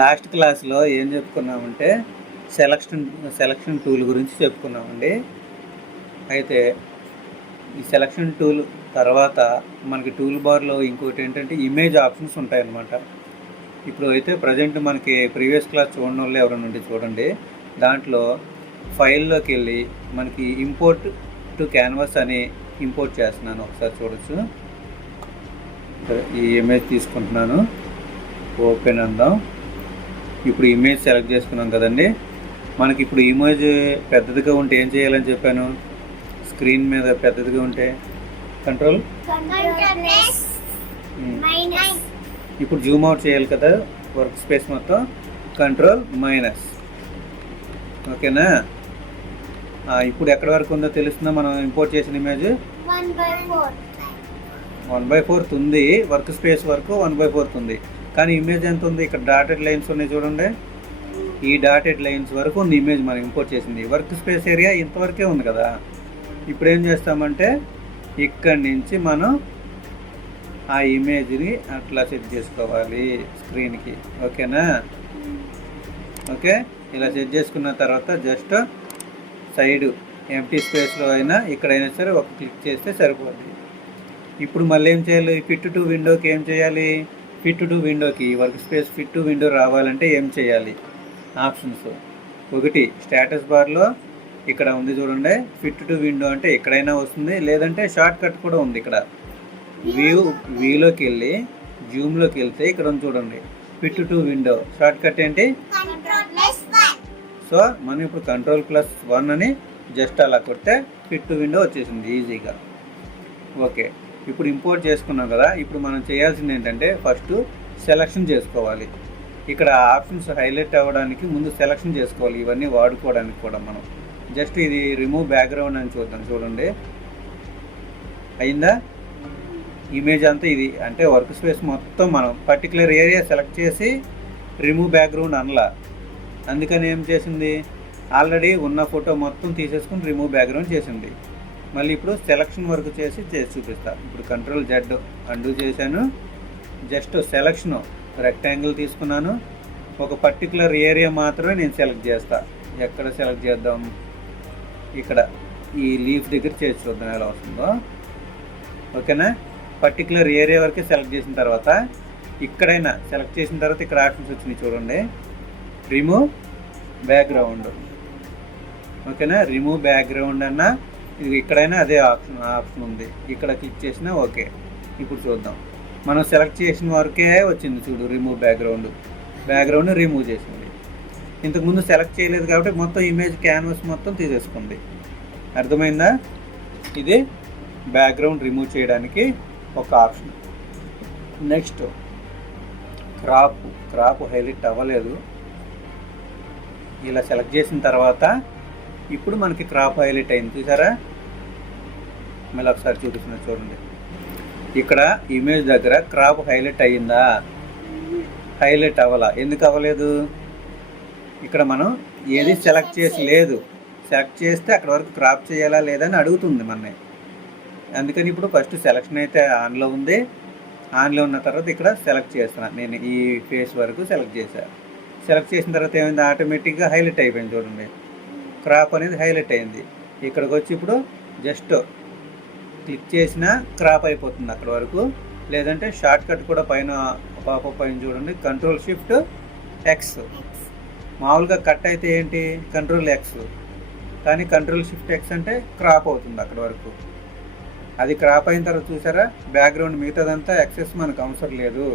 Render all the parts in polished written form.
Last క్లాస్లో ఏం చెప్పుకున్నామంటే selection tool గురించి చెప్పుకున్నామండి. అయితే ఈ సెలక్షన్ టూల్ తర్వాత మనకి టూల్ బార్లో ఇంకోటి ఏంటంటే ఇమేజ్ ఆప్షన్స్ ఉంటాయన్నమాట. ఇప్పుడు అయితే ప్రజెంట్ మనకి ప్రీవియస్ క్లాస్ చూడడం వల్ల ఎవరైనా ఉండి చూడండి. దాంట్లో ఫైల్లోకి వెళ్ళి మనకి ఇంపోర్ట్ టు క్యాన్వాస్ అని ఇంపోర్ట్ చేస్తున్నాను. ఒకసారి చూడొచ్చు. ఈ ఇమేజ్ తీసుకుంటున్నాను, ఓపెన్ అందాం. ఇప్పుడు ఇమేజ్ సెలెక్ట్ చేసుకున్నాం కదండి. మనకి ఇప్పుడు ఇమేజ్ పెద్దదిగా ఉంటే ఏం చేయాలని చెప్పాను? స్క్రీన్ మీద పెద్దదిగా ఉంటే కంట్రోల్ ఇప్పుడు జూమ్ అవుట్ చేయాలి కదా వర్క్ స్పేస్ మొత్తం, కంట్రోల్ మైనస్. ఓకేనా? ఇప్పుడు ఎక్కడి వరకు ఉందో తెలుస్తుందా? మనం ఇంపోర్ట్ చేసిన ఇమేజ్ 1/4 ఉంది. వర్క్ స్పేస్ వరకు 1/4 ఉంది. కానీ ఇమేజ్ ఎంత ఉంది? ఇక్కడ డాటెడ్ లైన్స్ ఉన్నాయి చూడండి. ఈ డాటెడ్ లైన్స్ వరకు ఉంది ఇమేజ్ మనం ఇంపోర్ట్ చేసింది. వర్క్ స్పేస్ ఏరియా ఇంతవరకే ఉంది కదా. ఇప్పుడు ఏం చేస్తామంటే ఇక్కడి నుంచి మనం ఆ ఇమేజ్ని అట్లా సెట్ చేసుకోవాలి స్క్రీన్కి. ఓకేనా? ఓకే, ఇలా సెట్ చేసుకున్న తర్వాత జస్ట్ సైడు ఎంటీ స్పేస్లో అయినా ఇక్కడైనా సరే ఒక క్లిక్ చేస్తే సరిపోద్ది. ఇప్పుడు మళ్ళీ ఏం చేయాలి? ఫిట్ టు విండోకి ఏం చేయాలి? ఫిట్ టు విండోకి work space fit to window రావాలంటే ఏం చేయాలి? ఆప్షన్స్ ఒకటి స్టేటస్ బార్లో ఇక్కడ ఉంది చూడండి, ఫిట్ టు విండో అంటే ఎక్కడైనా వస్తుంది, లేదంటే షార్ట్ కట్ కూడా ఉంది. ఇక్కడ వ్యూలోకి వెళ్ళి జూమ్లోకి వెళ్తే ఇక్కడ ఉంది చూడండి, fit to window. Short cut ఏంటి? సో మనం ఇప్పుడు Ctrl+1 అని జస్ట్ అలా కొడితే ఫిట్ టు విండో వచ్చేసింది ఈజీగా. ఓకే, ఇప్పుడు ఇంపోర్ట్ చేసుకున్నాం కదా. ఇప్పుడు మనం చేయాల్సింది ఏంటంటే ఫస్ట్ సెలక్షన్ చేసుకోవాలి. ఇక్కడ ఆప్షన్స్ హైలైట్ అవ్వడానికి ముందు సెలక్షన్ చేసుకోవాలి. ఇవన్నీ వాడుకోవడానికి కూడా మనం జస్ట్ ఇది రిమూవ్ బ్యాక్గ్రౌండ్ అని చూద్దాం. చూడండి, అయిందా? ఇమేజ్ అంతా ఇది అంటే వర్క్ స్పేస్ మొత్తం మనం పర్టికులర్ ఏరియా సెలెక్ట్ చేసి రిమూవ్ బ్యాక్గ్రౌండ్ అనలా. అందుకని ఏం చేసింది? ఆల్రెడీ ఉన్న ఫోటో మొత్తం తీసేసుకుని రిమూవ్ బ్యాక్గ్రౌండ్ చేసింది. మళ్ళీ ఇప్పుడు సెలక్షన్ వరకు చేసి చూపిస్తాను. ఇప్పుడు Ctrl+Z అండూ చేశాను. జస్ట్ సెలక్షను రెక్టాంగిల్ తీసుకున్నాను. ఒక పర్టికులర్ ఏరియా మాత్రమే నేను సెలెక్ట్ చేస్తా. ఎక్కడ సెలెక్ట్ చేద్దాం? ఇక్కడ ఈ లీఫ్ దగ్గర చేసి చూద్దాం ఎలా వస్తుందో. ఓకేనా? పర్టికులర్ ఏరియా వరకే సెలెక్ట్ చేసిన తర్వాత ఇక్కడైనా సెలెక్ట్ చేసిన తర్వాత ఇక్కడ ఆప్షన్స్ వచ్చినాయి చూడండి, రిమూవ్ బ్యాక్గ్రౌండ్. ఓకేనా? రిమూవ్ బ్యాక్గ్రౌండ్ అన్నా ఇది ఇక్కడైనా అదే ఆప్షన్ ఉంది. ఇక్కడ క్లిక్ చేసినా ఓకే. ఇప్పుడు చూద్దాం. మనం సెలెక్ట్ చేసిన వరకే వచ్చింది చూడు, రిమూవ్ బ్యాక్గ్రౌండ్ రిమూవ్ చేసింది. ఇంతకుముందు సెలెక్ట్ చేయలేదు కాబట్టి మొత్తం ఇమేజ్ క్యాన్వాస్ మొత్తం తీసేసుకుంది. అర్థమైందా? ఇది బ్యాక్గ్రౌండ్ రిమూవ్ చేయడానికి ఒక ఆప్షన్. నెక్స్ట్ క్రాప్ హైలైట్ అవ్వలేదు. ఇలా సెలెక్ట్ చేసిన తర్వాత ఇప్పుడు మనకి క్రాప్ హైలైట్ అయింది చూసారా? మళ్ళీ ఒకసారి చూపిస్తున్నా చూడండి. ఇక్కడ ఇమేజ్ దగ్గర క్రాప్ హైలైట్ అయ్యిందా? హైలైట్ అవ్వాలా. ఎందుకు అవ్వలేదు? ఇక్కడ మనం ఏది సెలెక్ట్ చేసి లేదు. సెలెక్ట్ చేస్తే అక్కడ వరకు క్రాప్ చేయాలా లేదా అని అడుగుతుంది మనని. అందుకని ఇప్పుడు ఫస్ట్ సెలెక్షన్ అయితే ఆన్లో ఉంది. ఆన్లో ఉన్న తర్వాత ఇక్కడ సెలెక్ట్ చేస్తున్నాను. నేను ఈ ఫేస్ వరకు సెలెక్ట్ చేశాను. సెలెక్ట్ చేసిన తర్వాత ఏమైంది? ఆటోమేటిక్గా హైలైట్ అయిపోయింది చూడండి. క్రాప్ అనేది హైలైట్ అయింది. ఇక్కడికి వచ్చి ఇప్పుడు జస్ట్ క్లిక్ చేసినా క్రాప్ అయిపోతుంది అక్కడ వరకు. లేదంటే షార్ట్ కట్ కూడా పైన పాప పైన చూడండి, Ctrl+Shift+X. మామూలుగా కట్ అయితే ఏంటి? Ctrl+X. కానీ Ctrl+Shift+X అంటే క్రాప్ అవుతుంది అక్కడ వరకు. అది క్రాప్ అయిన తర్వాత చూసారా బ్యాక్గ్రౌండ్ మిగతాదంతా ఎక్సెస్ మనకు అవసరం లేదు.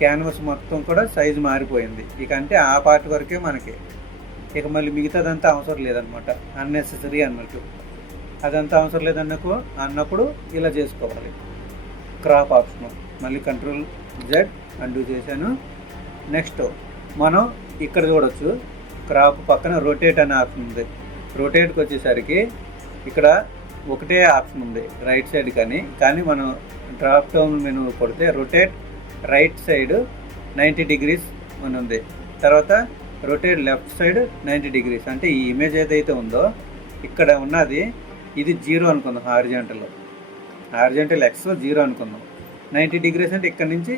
క్యాన్వాస్ మొత్తం కూడా సైజు మారిపోయింది. ఇక అంటే ఆ పార్ట్ వరకే మనకి, ఇక మళ్ళీ మిగతాదంతా అవసరం లేదనమాట. అన్నెసెసరీ అన్నట్టు. అదంతా అవసరం లేదన్నప్పుడు ఇలా చేసుకోవాలి. క్రాప్ ఆప్షన్ మళ్ళీ Ctrl+Z అండూ చేశాను. నెక్స్ట్ మనం ఇక్కడ చూడొచ్చు, క్రాప్ పక్కన రొటేట్ అనే ఆప్షన్ ఉంది. రొటేట్కి వచ్చేసరికి ఇక్కడ ఒకటే ఆప్షన్ ఉంది రైట్ సైడ్ కానీ మనం డ్రాప్ డౌన్ మెనూ కొడితే రొటేట్ రైట్ సైడ్ 90 degrees అని ఉంది. తర్వాత రొటేట్ లెఫ్ట్ సైడ్ 90 degrees. అంటే ఈ ఇమేజ్ ఏదైతే ఉందో ఇక్కడ ఉన్నది ఇది 0 అనుకుందాం. హారిజాంటల్ X 0 అనుకుందాం. 90 degrees అంటే ఇక్కడ నుంచి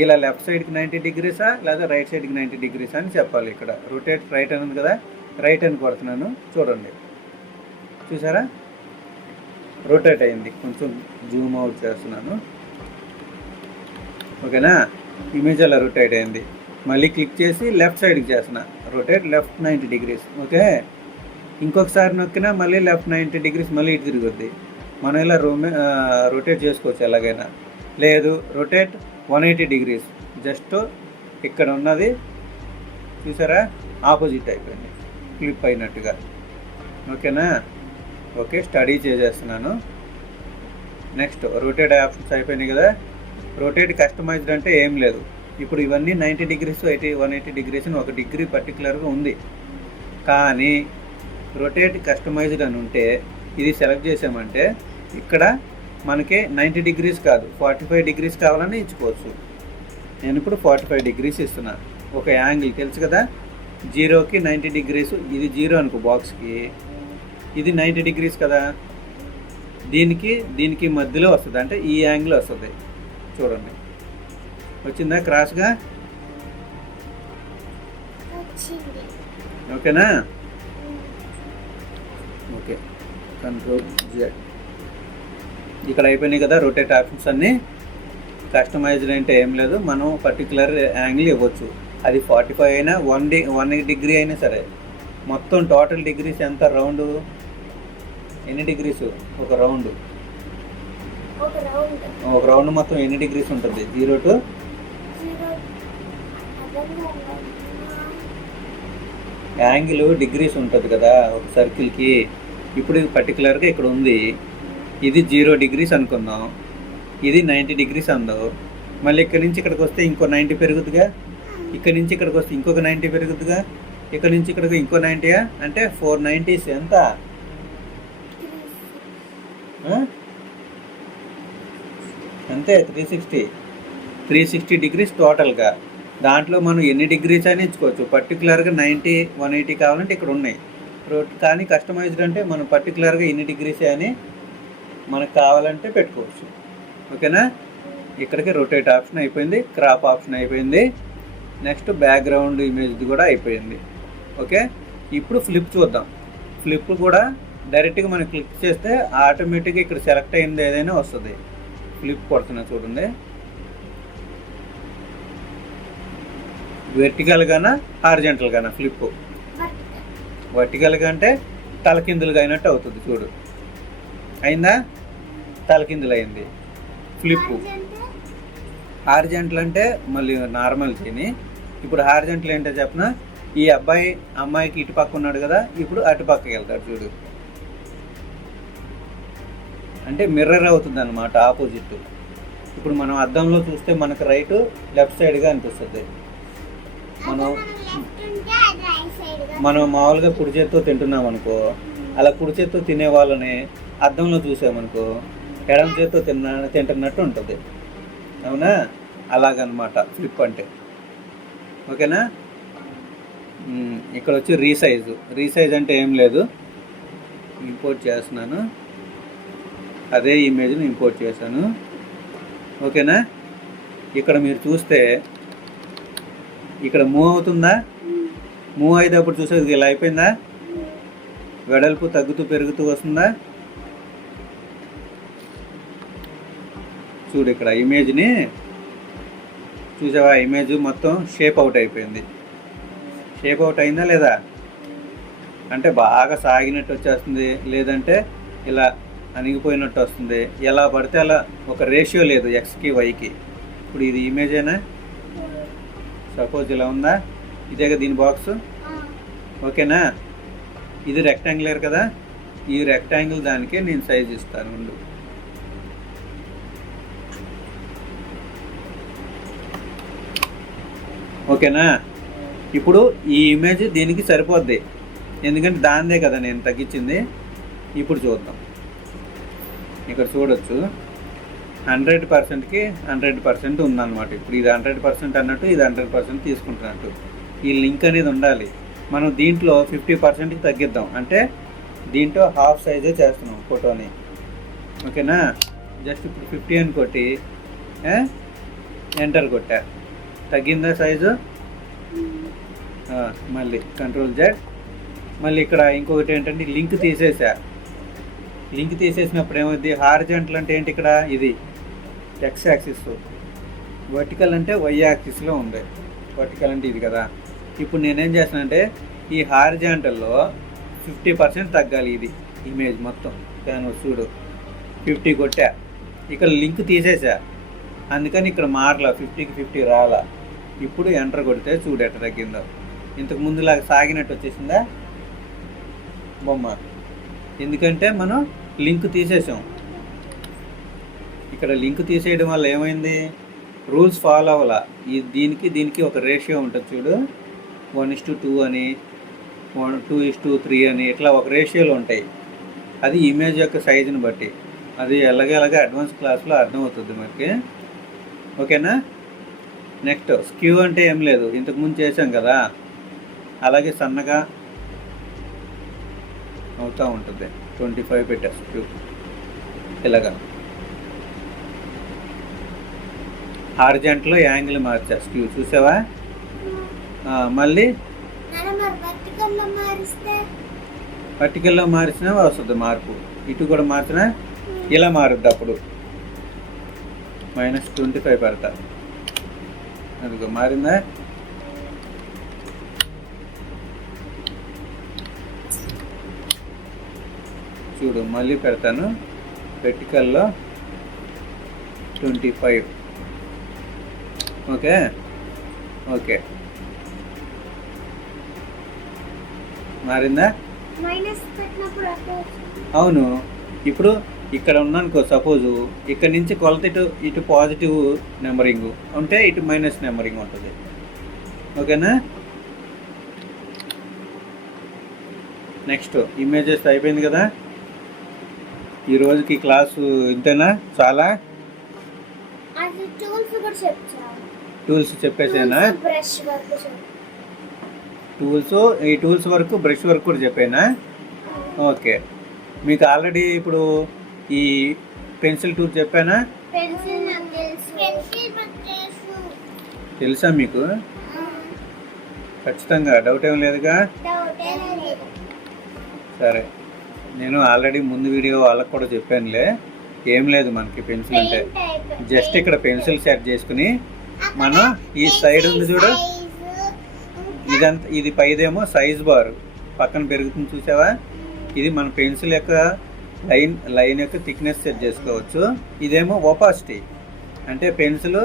ఇలా లెఫ్ట్ సైడ్కి 90 డిగ్రీసా లేదా రైట్ సైడ్కి 90 డిగ్రీసా అని చెప్పాలి. ఇక్కడ రొటేట్ రైట్ అని ఉంది కదా, రైట్ అని కొడుతున్నాను చూడండి. చూసారా రొటేట్ అయింది. కొంచెం జూమ్ అవుట్ చేస్తున్నాను. ఓకేనా, ఇమేజ్ అలా రొటేట్ అయింది. మళ్ళీ క్లిక్ చేసి లెఫ్ట్ సైడ్కి చేస్తున్నా, రొటేట్ లెఫ్ట్ 90 డిగ్రీస్. ఓకే, ఇంకొకసారి నొక్కినా మళ్ళీ లెఫ్ట్ 90 డిగ్రీస్ మళ్ళీ ఇటు తిరుగుద్ది. మనం ఇలా రొటేట్ చేసుకోవచ్చు ఎలాగైనా. లేదు రొటేట్ 180 డిగ్రీస్, జస్ట్ ఇక్కడ ఉన్నది చూసారా ఆపోజిట్ అయిపోయింది, ఫ్లిప్ అయినట్టుగా. ఓకేనా, ఓకే స్టడీ చేసేస్తున్నాను. నెక్స్ట్ రొటేట్ ఆప్షన్స్ అయిపోయినాయి కదా. రొటేట్ కస్టమైజ్డ్ అంటే ఏం లేదు. ఇప్పుడు ఇవన్నీ 90 డిగ్రీస్ 180 డిగ్రీస్ అని ఒక డిగ్రీ పర్టికులర్గా ఉంది. కానీ రొటేట్ కస్టమైజ్డ్ అని ఉంటే ఇది సెలెక్ట్ చేసామంటే ఇక్కడ మనకి 90 డిగ్రీస్ కాదు 45 డిగ్రీస్ కావాలని ఇచ్చుకోవచ్చు. నేను ఇప్పుడు 45 డిగ్రీస్ ఇస్తున్నా. ఒక యాంగిల్ తెలుసు కదా, 0కి 90 డిగ్రీస్, ఇది 0 అనుకో బాక్స్కి, ఇది 90 డిగ్రీస్ కదా, దీనికి మధ్యలో వస్తుంది, అంటే ఈ యాంగిల్ వస్తుంది. చూడండి వచ్చిందా క్రాస్గా. ఓకేనా, ఓకే కంట్రోల్ Z. ఇక్కడ అయిపోయినాయి కదా రొటేట్ ఆప్షన్స్ అన్నీ. కస్టమైజ్డ్ అంటే ఏం లేదు, మనం పర్టికులర్ యాంగిల్ ఇవ్వచ్చు. అది 45 అయినా 1 డిగ్రీ అయినా సరే. మొత్తం టోటల్ డిగ్రీస్ ఎంత, రౌండ్ ఎన్ని డిగ్రీస్, ఒక రౌండ్ మొత్తం ఎన్ని డిగ్రీస్ ఉంటుంది, 0 to యాంగిల్ డిగ్రీస్ ఉంటుంది కదా ఒక సర్కిల్కి. ఇప్పుడు పర్టికులర్గా ఇక్కడ ఉంది, ఇది 0 డిగ్రీస్ అనుకుందాం, ఇది 90 డిగ్రీస్ అందో. మళ్ళీ ఇక్కడి నుంచి ఇక్కడికి వస్తే ఇంకో 90 పెరుగుతుందిగా, ఇక్కడి నుంచి ఇక్కడికి వస్తే ఇంకొక 90 పెరుగుతుందిగా, ఇక్కడి నుంచి ఇక్కడికి ఇంకో 90, అంటే 490s ఎంత, అంతే 360 డిగ్రీస్ టోటల్గా. దాంట్లో మనం ఎన్ని డిగ్రీస్ అని ఇచ్చుకోవచ్చు. పర్టికులర్గా 90 180 కావాలంటే ఇక్కడ ఉన్నాయి. కానీ కస్టమైజ్డ్ అంటే మనం పర్టికులర్గా ఎన్ని డిగ్రీసే అని మనకు కావాలంటే పెట్టుకోవచ్చు. ఓకేనా, ఇక్కడికి రొటేట్ ఆప్షన్ అయిపోయింది, క్రాప్ ఆప్షన్ అయిపోయింది. నెక్స్ట్ బ్యాక్గ్రౌండ్ ఇమేజ్ కూడా అయిపోయింది. ఓకే, ఇప్పుడు ఫ్లిప్ చూద్దాం. ఫ్లిప్ కూడా డైరెక్ట్గా మనం క్లిక్ చేస్తే ఆటోమేటిక్గా ఇక్కడ సెలెక్ట్ అయింది ఏదైనా వస్తుంది. ఫ్లిప్ కొడుతున్నా చూడండి. వెర్టికల్గానా హారిజంటల్గానా ఫ్లిప్? వర్టికల్గా అంటే తలకిందులుగా అయినట్టు అవుతుంది. చూడు అయిందా, తలకిందులు అయింది ఫ్లిప్. హారిజంటల్ అంటే మళ్ళీ నార్మల్ చేయని. ఇప్పుడు హారిజంటల్ ఏంటో చెప్పిన, ఈ అమ్మాయికి ఇటు పక్క ఉన్నాడు కదా, ఇప్పుడు అటు పక్కకి వెళ్తాడు చూడు, అంటే మిర్రర్ అవుతుంది అన్నమాట, ఆపోజిట్. ఇప్పుడు మనం అద్దంలో చూస్తే మనకు రైట్ లెఫ్ట్ సైడ్గా అనిపిస్తుంది. మనం మామూలుగా కుడి చేత్తో తింటున్నాం అనుకో, అలా కుడి చేత్తో తినే వాళ్ళని అద్దంలో చూసామనుకో ఎడమ చేత్తో తింటున్నట్టు ఉంటుంది. అవునా, అలాగనమాట ఫ్లిప్ అంటే. ఓకేనా, ఇక్కడ వచ్చి రీసైజ్ అంటే ఏం లేదు, ఇంపోర్ట్ చేస్తున్నాను, అదే ఇమేజ్ని ఇంపోర్ట్ చేశాను. ఓకేనా, ఇక్కడ మీరు చూస్తే ఇక్కడ మూవ్ అవుతుందా, మూవ్ అయ్యేటప్పుడు చూసేది ఇలా అయిపోయిందా, వెడల్పు తగ్గుతూ పెరుగుతూ వస్తుందా. చూడు ఇక్కడ ఇమేజ్ని చూసావా, ఇమేజ్ మొత్తం షేప్ అవుట్ అయిపోయింది. షేప్ అవుట్ అయిందా లేదా, అంటే బాగా సాగినట్టు వచ్చేస్తుంది, లేదంటే ఇలా అణిగిపోయినట్టు వస్తుంది. ఎలా పడితే అలా, ఒక రేషియో లేదు ఎక్స్కి వైకి. ఇప్పుడు ఇది ఇమేజేనా, సపోజ్ ఇలా ఉందా, ఇదేగా దీని బాక్స్. ఓకేనా, ఇది రెక్టాంగులర్ కదా, ఈ రెక్టాంగిల్ దానికే నేను సైజ్ ఇస్తాను ముందు. ఓకేనా, ఇప్పుడు ఈ ఇమేజ్ దీనికి సరిపోద్ది, ఎందుకంటే దానిదే కదా నేను తగ్గించింది. ఇప్పుడు చూద్దాం, ఇక్కడ చూడొచ్చు 100%కి 100% ఉందన్నమాట. ఇప్పుడు ఇది 100% అన్నట్టు, ఇది 100% తీసుకుంటున్నట్టు. ఈ లింక్ అనేది ఉండాలి. మనం దీంట్లో 50%కి తగ్గిద్దాం, అంటే దీంట్లో హాఫ్ సైజే చేస్తున్నాం ఫోటోని. ఓకేనా, జస్ట్ ఇప్పుడు 50 అని కొట్టి ఎంటర్ కొట్టా, తగ్గిందా సైజు? మళ్ళీ కంట్రోల్ జెడ్. మళ్ళీ ఇక్కడ ఇంకొకటి ఏంటంటే లింక్ తీసేసా. లింక్ తీసేసినప్పుడు ఏమవుద్ది, హారిజాంటల్ అంటే ఏంటి, ఇక్కడ ఇది ఎక్స్ యాక్సిస్, వర్టికల్ అంటే వై యాక్సిస్లో ఉంది. వర్టికల్ అంటే ఇది కదా. ఇప్పుడు నేనేం చేస్తానంటే ఈ హారిజాంటల్లో 50% తగ్గాలి, ఇది ఇమేజ్ మొత్తం క్యాన్వాస్. చూడు 50 కొట్టా, ఇక్కడ లింక్ తీసేసా, అందుకని ఇక్కడ మారలా, 50కి 50 రాలా. ఇప్పుడు ఎంటర్ కొడితే చూడు ఎట్ట తగ్గిందో. ఇంతకు ముందులాగా సాగినట్టు వచ్చేసిందా బొమ్మ, ఎందుకంటే మనం లింక్ తీసేసాం. ఇక్కడ లింక్ తీసేయడం వల్ల ఏమైంది, రూల్స్ ఫాలో అవ్వాల. దీనికి ఒక రేషియో ఉంటుంది చూడు, 1:2 అని, 2:3 అని, ఇట్లా ఒక రేషియోలు ఉంటాయి. అది ఇమేజ్ యొక్క సైజుని బట్టి. అది ఎలాగ అడ్వాన్స్ క్లాస్లో అర్థమవుతుంది మనకి, ఓకేనా. నెక్స్ట్ స్క్యూ అంటే ఏం లేదు, ఇంతకుముందు చేసాం కదా, అలాగే సన్నగా అవుతూ ఉంటుంది. 25 పెట్టా స్క్యూ, ఇలాగా. హారిజాంటల్లో యాంగిల్ మార్చా, స్క్యూ చూసావా. మళ్ళీ వర్టికల్లో మార్చినా వస్తుంది మార్పు, ఇటు కూడా మార్చినా ఇలా మారుద్ది. అప్పుడు -25 పెడతా, అదిగో మారిందా. చూడు మళ్ళీ పెడతాను, వెర్టికల్లో 25. ఓకే ఓకే, మారిందా? అవును. ఇప్పుడు ఇక్కడ ఉన్నానుకో, సపోజు ఇక్కడ నుంచి కొలత ఇటు పాజిటివ్ నెంబరింగ్ ఉంటే ఇటు మైనస్ నెంబరింగ్ ఉంటుంది, ఓకేనా. నెక్స్ట్ ఇమేజెస్ అయిపోయింది కదా. ఈ రోజుకి క్లాసు ఇంతేనా, చాలా టూల్స్ చెప్పేసేనా? ఈ టూల్స్ వరకు, బ్రష్ వరకు కూడా చెప్పానా? ఓకే. మీకు ఆల్రెడీ ఇప్పుడు ఈ పెన్సిల్ టూల్ చెప్పానా? తెలుసా మీకు? ఖచ్చితంగా డౌట్ ఏం లేదుగా? సరే, నేను ఆల్రెడీ ముందు వీడియో వాళ్ళకు కూడా చెప్పానులే. ఏం లేదు మనకి పెన్సిల్ అంటే జస్ట్ ఇక్కడ పెన్సిల్ సెట్ చేసుకుని మనం ఈ సైడ్ ఉంది చూడు, ఇదంతా ఇది పైదేమో సైజ్ బార్ పక్కన పెరుగుతుంది చూసావా. ఇది మన పెన్సిల్ యొక్క లైన్ యొక్క థిక్నెస్ సెట్ చేసుకోవచ్చు. ఇదేమో ఒపాసిటీ, అంటే పెన్సిల్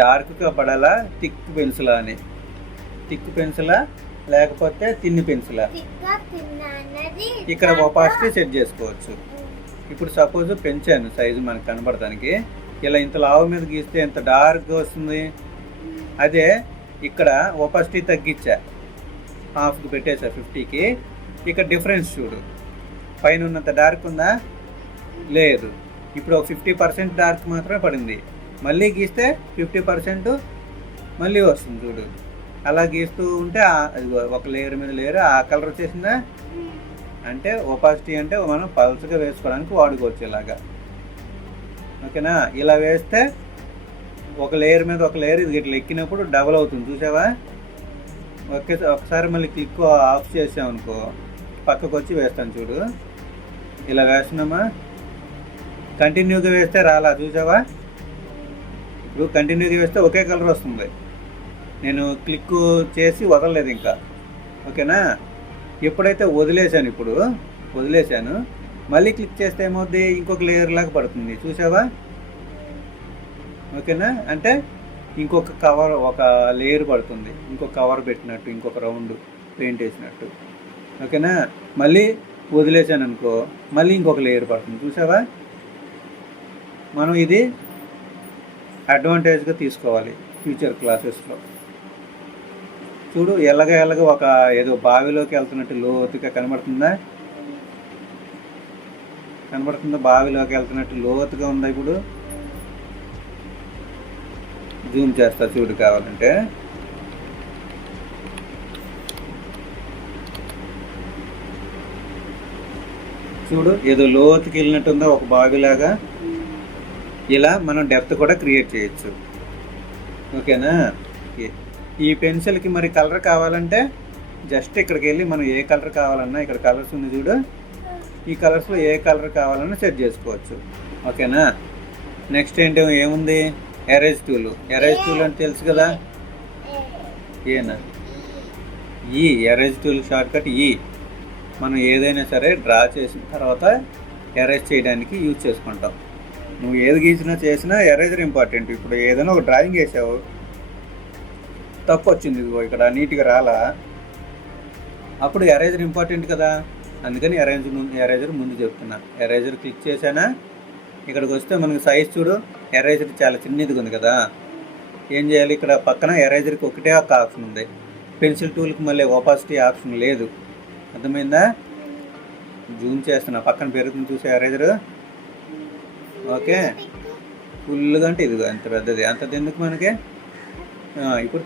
డార్క్గా పడాలా, థిక్ పెన్సిలా అని. థిక్ పెన్సిలా లేకపోతే తిన్ని పెన్సిలా, ఇక్కడ ఒపాసిటీ సెట్ చేసుకోవచ్చు. ఇప్పుడు సపోజ్ పెంచాను సైజు మనకు కనబడటానికి, ఇలా ఇంత లావు మీద గీస్తే ఎంత డార్క్గా వస్తుంది. అదే ఇక్కడ ఒపాసిటీ తగ్గించా, హాఫ్కి పెట్టేసా 50కి. ఇక్కడ డిఫరెన్స్ చూడు, పైన ఉన్నంత డార్క్ ఉందా? లేదు. ఇప్పుడు ఒక 50% డార్క్ మాత్రమే పడింది. మళ్ళీ గీస్తే 50% మళ్ళీ వస్తుంది చూడు. అలా గీస్తూ ఉంటే ఒక లేయర్ మీద లేయర్ ఆ కలర్ వచ్చేసిందా. అంటే ఒపాసిటీ అంటే మనం పల్చగా వేసుకోవడానికి వాడుకోవచ్చు ఇలాగా, ఓకేనా. ఇలా వేస్తే ఒక లేయర్ మీద ఒక లేయర్ ఇది ఇట్లా ఎక్కినప్పుడు డబల్ అవుతుంది చూసావా. ఒకసారి మళ్ళీ క్లిక్ ఆఫ్ చేసామనుకో, పక్కకు వచ్చి వేస్తాను చూడు. ఇలా వేస్తున్నామా, కంటిన్యూగా వేస్తే రాలా చూసావా. ఇప్పుడు కంటిన్యూగా వేస్తే ఒకే కలర్ వస్తుంది. నేను క్లిక్ చేసి వదలలేదు ఇంకా, ఓకేనా. ఎప్పుడైతే వదిలేశాను మళ్ళీ క్లిక్ చేస్తే ఏమవుద్ది, ఇంకొక లేయర్ లాగా పడుతుంది చూసావా, ఓకేనా. అంటే ఇంకొక కవర్, ఒక లేయర్ పడుతుంది, ఇంకొక కవర్ పెట్టినట్టు, ఇంకొక రౌండ్ పెయింట్ వేసినట్టు, ఓకేనా. మళ్ళీ వదిలేసాను అనుకో, మళ్ళీ ఇంకొక లేయర్ పడుతుంది చూసావా. మనం ఇది అడ్వాంటేజ్గా తీసుకోవాలి ఫ్యూచర్ క్లాసెస్లో. చూడు ఎలాగ ఒక ఏదో బావిలోకి వెళ్తున్నట్టు లోతుగా కనబడుతుందా, బావిలోకి వెళ్తున్నట్టు లోతుగా ఉందా. ఇప్పుడు జూమ్ చేస్తా చూడు కావాలంటే. చూడు ఏదో లోతుకి వెళ్ళినట్టుందా ఒక బావిలాగా. ఇలా మనం డెప్త్ కూడా క్రియేట్ చేయొచ్చు, ఓకేనా. ఈ పెన్సిల్కి మరి కలర్ కావాలంటే జస్ట్ ఇక్కడికి వెళ్ళి మనం ఏ కలర్ కావాలన్నా ఇక్కడ కలర్స్ ఉంది చూడు, ఈ కలర్స్లో ఏ కలర్ కావాలన్నా సెట్ చేసుకోవచ్చు. ఓకేనా. నెక్స్ట్ ఏంటి ఏముంది, ఎరేజ్ టూల్. ఎరేజ్ టూల్ అంటే తెలుసు కదా, ఏనా ఈ ఎరేజ్ టూల్ షార్ట్ కట్ ఈ. మనం ఏదైనా సరే డ్రా చేసిన తర్వాత ఎరేజ్ చేయడానికి యూజ్ చేసుకుంటాం. నువ్వు ఏది గీసినా చేసినా ఎరేజర్ ఇంపార్టెంట్. ఇప్పుడు ఏదైనా ఒక డ్రాయింగ్ వేసావు, తప్పు వచ్చింది ఇదిగో ఇక్కడ నీట్గా రాలా, అప్పుడు ఎరేజర్ ఇంపార్టెంట్ కదా, అందుకని ఎరేజర్ ముందు చెప్తున్నా. ఎరేజర్ క్లిక్ చేశానా, ఇక్కడికి వస్తే మనకి సైజ్ చూడు, ఎరేజర్ చాలా చిన్నదిగా ఉంది కదా. ఏం చేయాలి, ఇక్కడ పక్కన ఎరేజర్కి ఒకటే ఒక ఆప్షన్ ఉంది, పెన్సిల్ టూల్కి మళ్ళీ ఓపాసిటీ ఆప్షన్ లేదు. అర్థమైందా. జూమ్ చేస్తున్నా, పక్కన పెరుగుతుంది చూసే ఎరేజర్. ఓకే, ఫుల్గా అంటే ఇదిగో అంత పెద్దది, అంతది ఎందుకు మనకి. ఇప్పుడు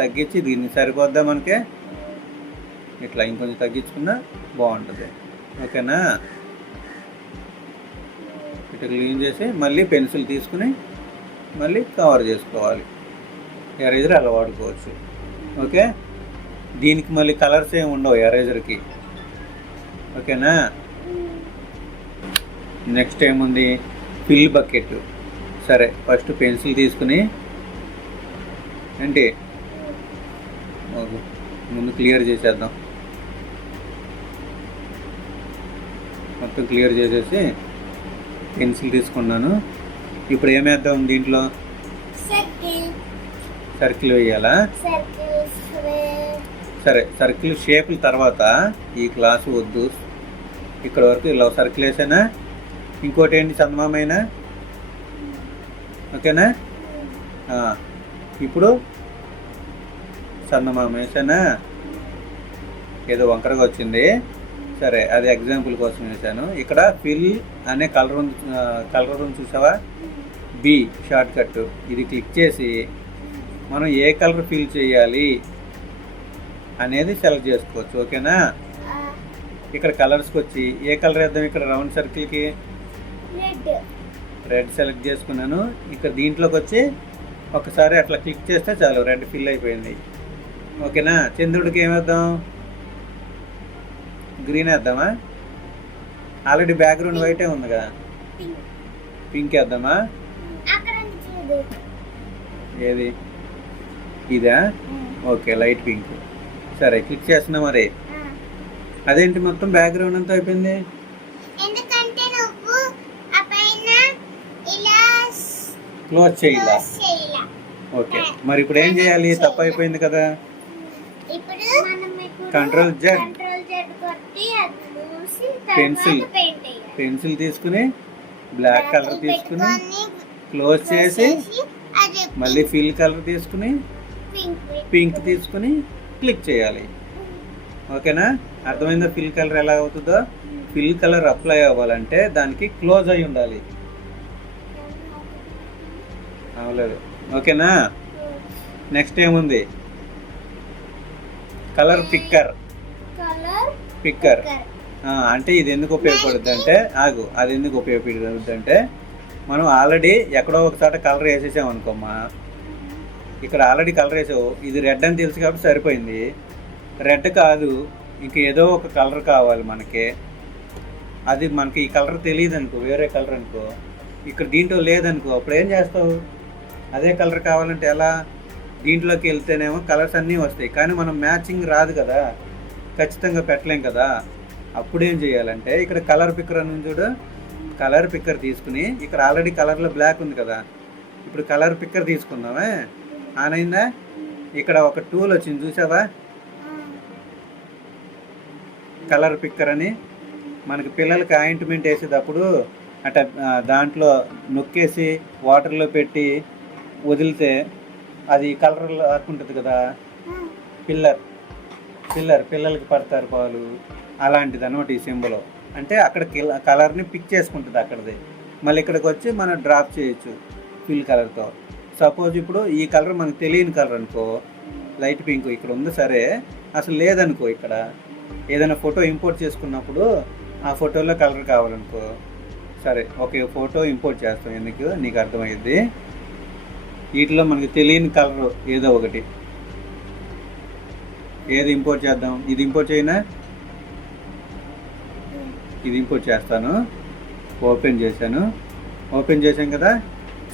తగ్గించి దీన్ని సరిపోద్దా మనకి, ఇట్లా ఇంకొంచెం తగ్గించుకున్నా బాగుంటుంది. ఓకేనా. ఇట్లా క్లీన్ చేసి మళ్ళీ పెన్సిల్ తీసుకుని మళ్ళీ కవర్ చేసుకోవాలి. ఎరేజర్ అలా వాడుకోవచ్చు. ఓకే, దీనికి మళ్ళీ కలర్స్ ఏమి ఉండవు ఎరేజర్కి. ఓకేనా. నెక్స్ట్ ఏముంది, ఫిల్ బకెట్. సరే, ఫస్ట్ పెన్సిల్ తీసుకుని ఏంటి ముందు క్లియర్ చేసేద్దాం. మొత్తం క్లియర్ చేసేసి పెన్సిల్ తీసుకున్నాను. ఇప్పుడు ఏమేద్దాం, దీంట్లో సర్కిల్ వేయాలా. సరే, సర్కిల్ షేపుల తర్వాత ఈ క్లాసు వద్దు, ఇక్కడ వరకు ఇలా సర్కిల్ వేసానా. ఇంకోటి ఏంటి, చందమామైనా. ఓకేనా. ఇప్పుడు చందమామ వేసానా, ఏదో వంకరగా వచ్చింది. సరే, అది ఎగ్జాంపుల్ కోసం వేసాను. ఇక్కడ ఫిల్ అనే కలర్ ఉంది చూసావా, బి షార్ట్ కట్. ఇది క్లిక్ చేసి మనం ఏ కలర్ ఫిల్ చేయాలి అనేది సెలెక్ట్ చేసుకోవచ్చు. ఓకేనా. ఇక్కడ కలర్స్కి వచ్చి ఏ కలర్ వేద్దాం, ఇక్కడ రౌండ్ సర్కిల్కి రెడ్ సెలెక్ట్ చేసుకున్నాను. ఇక్కడ దీంట్లోకి వచ్చి ఒకసారి అట్లా క్లిక్ చేస్తే చాలు, రెడ్ ఫిల్ అయిపోయింది. ఓకేనా. చంద్రుడికి ఏమేద్దాం, గ్రీన్ వేద్దామా, ఆల్రెడీ బ్యాక్గ్రౌండ్ వైటే ఉంది కదా, పింక్ వేద్దామా. ఏది ఇదా, ఓకే, లైట్ పింక్. సరే, క్లిక్ చేస్తున్నా. మరి అదేంటి మొత్తం బ్యాక్గ్రౌండ్ అంతా అయిపోయింది, క్లోజ్ చేయాలా. ఓకే, మరి ఇప్పుడు ఏం చేయాలి, తప్పు అయిపోయింది కదా. కంట్రోల్ జెడ్, పెన్సిల్ తీసుకుని బ్లాక్ కలర్ తీసుకుని క్లోజ్ చేసి మళ్ళీ ఫిల్ కలర్ తీసుకుని పింక్ తీసుకుని క్లిక్ చేయాలి. ఓకేనా. అర్థమైందా ఫిల్ కలర్ ఎలా అవుతుందో. ఫిల్ కలర్ అప్లై అవ్వాలంటే దానికి క్లోజ్ అయి ఉండాలి. అవలేదు. ఓకేనా. నెక్స్ట్ ఏముంది, కలర్ పిక్కర్. అంటే ఇది ఎందుకు ఉపయోగపడుద్ది అంటే, అది ఎందుకు ఉపయోగపడుద్ది అంటే, మనం ఆల్రెడీ ఎక్కడో ఒకసారి కలర్ వేసేసాం అనుకోమ్మా, ఇక్కడ ఆల్రెడీ కలర్ వేసావు, ఇది రెడ్ అని తెలుసు కాబట్టి సరిపోయింది. రెడ్ కాదు, ఇంక ఏదో ఒక కలర్ కావాలి మనకి, అది మనకి ఈ కలర్ తెలియదు అనుకో, వేరే కలర్ అనుకో, ఇక్కడ దీంట్లో లేదనుకో, అప్పుడు ఏం చేస్తావు, అదే కలర్ కావాలంటే ఎలా, దీంట్లోకి వెళ్తేనేమో కలర్స్ అన్నీ వస్తాయి, కానీ మనం మ్యాచింగ్ రాదు కదా, ఖచ్చితంగా పెట్టలేం కదా. అప్పుడు ఏం చేయాలంటే ఇక్కడ కలర్ పిక్కర్ అని చూడు, కలర్ పిక్కర్ తీసుకుని ఇక్కడ ఆల్రెడీ కలర్లో బ్లాక్ ఉంది కదా, ఇప్పుడు కలర్ పిక్కర్ తీసుకుందామే. ఆన్ అయిందా. ఇక్కడ ఒక టూల్ వచ్చింది చూసావా, కలర్ పిక్కర్ అని. మనకి పిల్లలకి ఆయింట్మెంట్ వేసేటప్పుడు అట్లా దాంట్లో నొక్కేసి వాటర్లో పెట్టి వదిలితే అది కలర్ లాక్కుంటుంది కదా, పిల్లలకి పడతారు పాలు, అలాంటిది అనమాట ఈ సింబల్. అంటే అక్కడ కలర్ని పిక్ చేసుకుంటుంది అక్కడది, మళ్ళీ ఇక్కడికి వచ్చి మనం డ్రాప్ చేయొచ్చు ఫిల్ కలర్తో. సపోజ్ ఇప్పుడు ఈ కలర్ మనకు తెలియని కలర్ అనుకో, లైట్ పింక్ ఇక్కడ ఉంది, సరే అసలు లేదనుకో, ఇక్కడ ఏదైనా ఫోటో ఇంపోర్ట్ చేసుకున్నప్పుడు ఆ ఫోటోలో కలర్ కావాలనుకో, సరే ఓకే ఫోటో ఇంపోర్ట్ చేస్తాం, ఎందుకు నీకు అర్థమైంది. వీటిలో మనకి తెలియని కలర్ ఏదో ఒకటి, ఏది ఇంపోర్ట్ చేద్దాం? ఇది ఇంపోర్ట్ చేయనా? ఇది ఇంపోర్ట్ చేస్తాను. ఓపెన్ చేశాను. ఓపెన్ చేశాం కదా,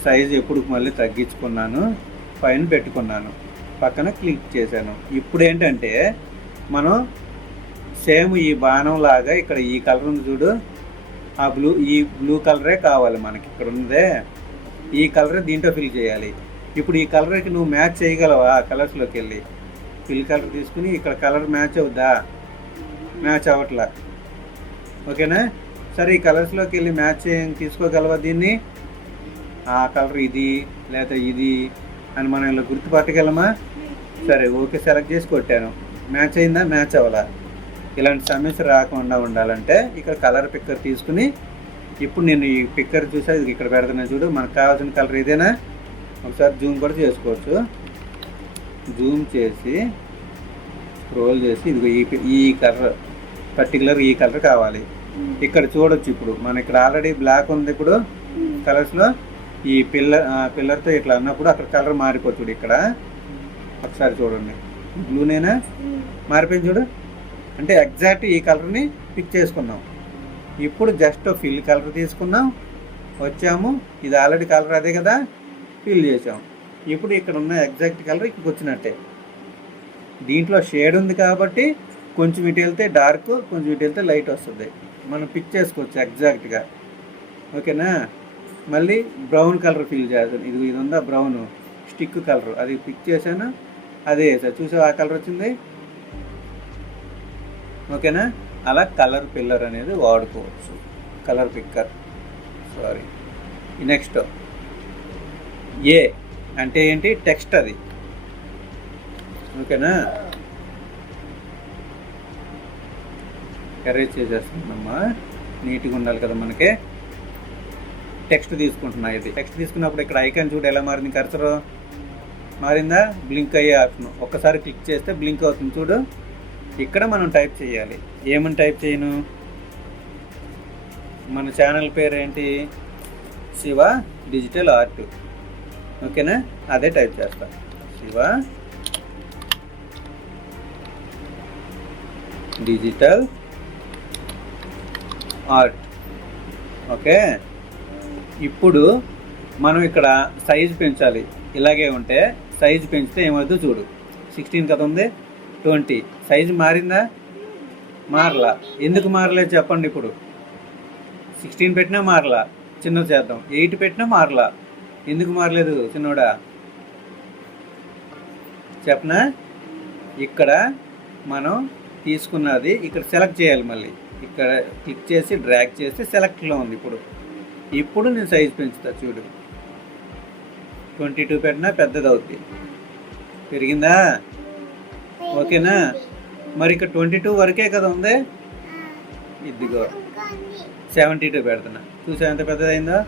సైజు ఎప్పుడు మళ్ళీ తగ్గించుకున్నాను, పైన పెట్టుకున్నాను, పక్కన క్లిక్ చేశాను. ఇప్పుడు ఏంటంటే మనం సేమ్ ఈ బాణం లాగా ఇక్కడ ఈ కలర్ ఉంది చూడు, ఈ బ్లూ కలరే కావాలి మనకి. ఇక్కడ ఉందే ఈ కలరే దీంట్లో ఫిల్ చేయాలి. ఇప్పుడు ఈ కలర్కి నువ్వు మ్యాచ్ చేయగలవా? కలర్స్లోకి వెళ్ళి ఫిల్ కలర్ తీసుకుని ఇక్కడ కలర్ మ్యాచ్ అవుద్దా? మ్యాచ్ అవ్వట్లా. ఓకేనా? సరే, ఈ కలర్స్లోకి వెళ్ళి మ్యాచ్ తీసుకోగలవా దీన్ని? ఆ కలర్ ఇది లేదా ఇది అని మనం ఇలా గుర్తుపట్టగలమా? సరే, ఓకే, సెలెక్ట్ చేసి కొట్టాను. మ్యాచ్ అయిందా? మ్యాచ్ అవ్వాలా? ఇలాంటి సమస్య రాకుండా ఉండాలంటే ఇక్కడ కలర్ పిక్కర్ తీసుకుని, ఇప్పుడు నేను ఈ పిక్కర్ చూసా ఇక్కడ పెడుతున్నా చూడు, మనకు కావాల్సిన కలర్ ఇదేనా? ఒకసారి జూమ్ కూడా చేసుకోవచ్చు. జూమ్ చేసి స్క్రోల్ చేసి ఇదిగో ఈ కలర్ పర్టికులర్ ఈ కలర్ కావాలి. ఇక్కడ చూడొచ్చు. ఇప్పుడు మన ఇక్కడ ఆల్రెడీ బ్లాక్ ఉంది. ఇప్పుడు కలర్స్లో ఈ పిల్లర్తో ఇట్లా అన్నప్పుడు అక్కడ కలర్ మారిపోతుంది. ఇక్కడ ఒకసారి చూడండి, బ్లూనేనా మారిపోయింది చూడు. అంటే ఎగ్జాక్ట్ ఈ కలర్ని పిక్ చేసుకున్నాం. ఇప్పుడు జస్ట్ ఫిల్ కలర్ తీసుకున్నాం, వచ్చాము. ఇది ఆల్రెడీ కలర్ అదే కదా, ఫిల్ చేసాం. ఇప్పుడు ఇక్కడ ఉన్న ఎగ్జాక్ట్ కలర్ ఇక్కడికి వచ్చినట్టే. దీంట్లో షేడ్ ఉంది కాబట్టి కొంచెం ఇటు వెళ్తే డార్క్, కొంచెం ఇటు వెళ్తే లైట్ వస్తుంది. మనం పిక్ చేసుకోవచ్చు ఎగ్జాక్ట్గా. ఓకేనా? మళ్ళీ బ్రౌన్ కలర్ ఫిల్ చేస్తాను. ఇది ఉందా బ్రౌన్ స్టిక్ కలర్, అది పిక్ చేశాను, అదే వేసా. చూసా ఆ కలర్ వచ్చింది. ఓకేనా? అలా కలర్ పిల్లర్ అనేది వాడుకోవచ్చు, కలర్ పిక్కర్. సారీ. నెక్స్ట్ ఏ అంటే ఏంటి? టెక్స్ట్ అది. ఓకేనా? ఎరేజ్ చేసేస్తున్నామ్మా, నీట్గా ఉండాలి కదా మనకి. టెక్స్ట్ తీసుకుంటున్నా. ఇది టెక్స్ట్ తీసుకున్నప్పుడు ఇక్కడ ఐకాన్ చూడు ఎలా మారింది, కర్సర్ మారిందా? బ్లింక్ అయ్యే ఆప్షన్ ఒక్కసారి క్లిక్ చేస్తే బ్లింక్ అవుతుంది చూడు. ఇక్కడ మనం టైప్ చేయాలి. ఏమని టైప్ చేయను? మన ఛానల్ పేరు ఏంటి? Shiva digital art. ఓకేనా? అదే టైప్ చేస్తా, శివ డిజిటల్ ఆర్ట్. ఓకే, ఇప్పుడు మనం ఇక్కడ సైజు పెంచాలి. ఇలాగే ఉంటే సైజు పెంచితే ఏమవుతుందో చూడు. 16 కదా ఉంది, 20. సైజు మారిందా? మారలా. ఎందుకు మారలేదు చెప్పండి. ఇప్పుడు 16 పెట్టినా మారలా, చిన్నది చేద్దాం. 8 పెట్టినా మారలా. ఎందుకు మారలేదు చిన్నోడా? చెప్పనా? ఇక్కడ మనం తీసుకున్నది ఇక్కడ సెలెక్ట్ చేయాలి. మళ్ళీ ఇక్కడ క్లిక్ చేసి డ్రాగ్ చేస్తే సెలెక్ట్లో ఉంది. ఇప్పుడు నేను సైజు పెంచుతా చూడు. 22 పెట్టినా పెద్దది అవుద్ది. పెరిగిందా? ఓకేనా? మరి ఇక్కడ 22 వరకే కదా ఉంది. ఇదిగో 72 పెడుతున్నా. చూసా ఎంత పెద్దదైందో.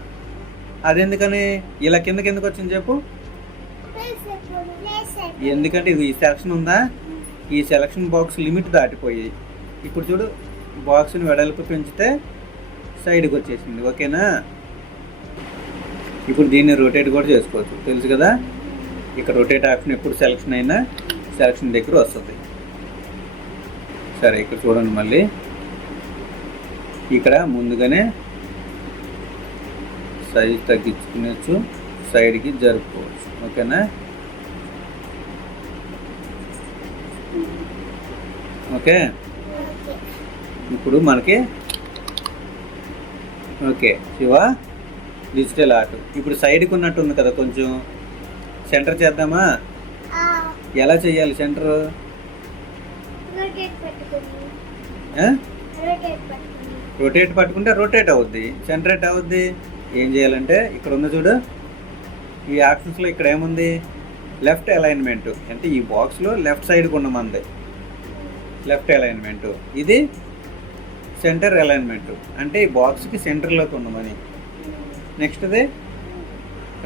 అదెందుకని ఇలా కిందకి ఎందుకు వచ్చింది చెప్పు? ఎందుకంటే ఇది ఈ సెలక్షన్ ఉందా, ఈ సెలక్షన్ బాక్స్ లిమిట్ దాటిపోయి ఇప్పుడు చూడు బాక్స్ని వెడల్పు పెంచితే సైడ్కి వచ్చేసింది. ఓకేనా? ఇప్పుడు దీన్ని రొటేట్ కూడా చేసుకోవచ్చు, తెలుసు కదా. ఇక్కడ రొటేట్ ఆప్షన్ ఎప్పుడు సెలక్షన్ అయినా సెలక్షన్ దగ్గర వస్తుంది. సరే, ఇక్కడ చూడండి. మళ్ళీ ఇక్కడ ముందుగానే సైజ్ తగ్గించుకునేచ్చు, సైడ్కి జరుపుకోవచ్చు. ఓకేనా? ఓకే, ఇప్పుడు మనకి ఓకే శివ డిజిటల్ ఆర్ట్. ఇప్పుడు సైడ్కి ఉన్నట్టు ఉంది కదా, కొంచెం సెంటర్ చేద్దామా? ఎలా చేయాలి సెంటర్? రొటేట్ పట్టుకుంటే రొటేట్ అవుద్ది, సెంటరేట్ అవుద్ది. ఏం చేయాలంటే ఇక్కడ ఉంది చూడు, ఈ ఆప్షన్స్లో ఇక్కడ ఏముంది? Left alignment. అంటే ఈ బాక్స్లో లెఫ్ట్ సైడ్కి ఉన్న మంది లెఫ్ట్ అలైన్మెంట్. ఇది సెంటర్ అలైన్మెంట్, అంటే ఈ బాక్స్కి సెంటర్లోకి ఉండమని. నెక్స్ట్ది